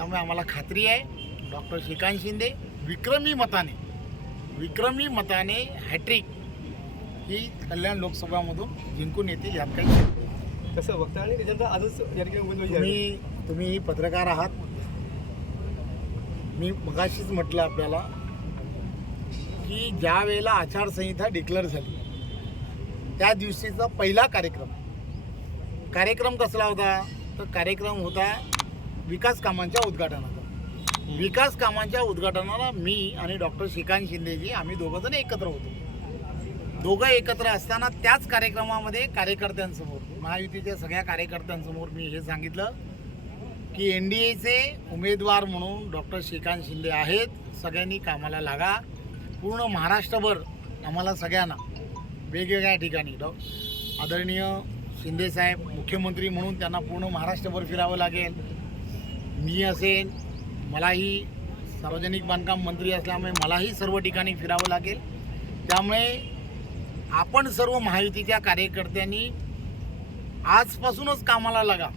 त्यामुळे आम्हाला खात्री आहे डॉक्टर श्रीकांत शिंदे विक्रमी मताने विक्रमी मताने हॅट्रिक ही कल्याण लोकसभामधून जिंकून येतील यात काही. कसं बघता आणि त्याच्यानंतर आजच या ठिकाणी. तुम्ही तुम्ही पत्रकार आहात मी मगाशीच म्हटलं आपल्याला की ज्या वेळेला आचारसंहिता डिक्लेअर झाली त्या दिवशीचा पहिला कार्यक्रम कार्यक्रम कसला होता तर कार्यक्रम होता विकास कामांच्या उद्घाटनाचा. विकास कामांच्या उद्घाटनाला मी आणि डॉक्टर श्रीकांत शिंदेजी आम्ही दोघंजण एकत्र होतो. दोघं एकत्र असताना त्याच कार्यक्रमामध्ये कार्यकर्त्यांसमोर महायुतीच्या सगळ्या कार्यकर्त्यांसमोर मी हे सांगितलं की एन डी एचे उमेदवार म्हणून डॉक्टर श्रीकांत शिंदे आहेत. सगळ्यांनी कामाला लागा. पूर्ण महाराष्ट्रभर आम्हाला सगळ्यांना वेगवेगळ्या ठिकाणी डॉ आदरणीय शिंदेसाहेब मुख्यमंत्री म्हणून त्यांना पूर्ण महाराष्ट्रभर फिरावं लागेल. मी असेन मलाही सार्वजनिक बांधकाम मंत्री असल्यामुळे मलाही सर्व ठिकाणी फिरावं लागेल. त्यामुळे आपण सर्व माहितीच्या कार्यकर्त्यांनी आजपासूनच कामाला लागा.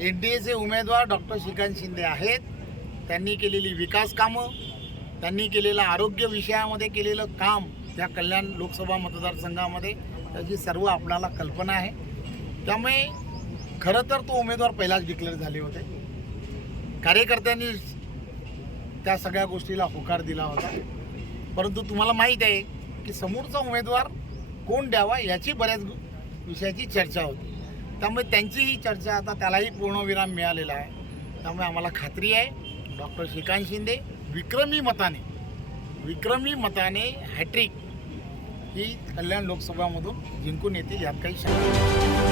एन डी एचे उमेदवार डॉक्टर श्रीकांत शिंदे आहेत. त्यांनी केलेली विकास कामं त्यांनी केलेलं आरोग्य विषयामध्ये केलेलं काम त्या कल्याण लोकसभा मतदारसंघामध्ये त्याची सर्व आपणाला कल्पना आहे. त्यामुळे खरं तर तो उमेदवार पहिलाच डिक्लेअर झाले होते. कार्यकर्त्यांनी त्या सगळ्या गोष्टीला होकार दिला होता. परंतु तुम्हाला माहीत आहे की समोरचा उमेदवार कोण द्यावा याची बऱ्याच विषयाची चर्चा होती. त्यामुळे त्यांची ही चर्चा आता त्यालाही पूर्णविराम मिळालेला आहे. त्यामुळे आम्हाला खात्री आहे डॉक्टर श्रीकांत शिंदे विक्रमी मताने विक्रमी मताने हॅट्रिक ही कल्याण लोकसभामधून जिंकून येतील यात काही शंका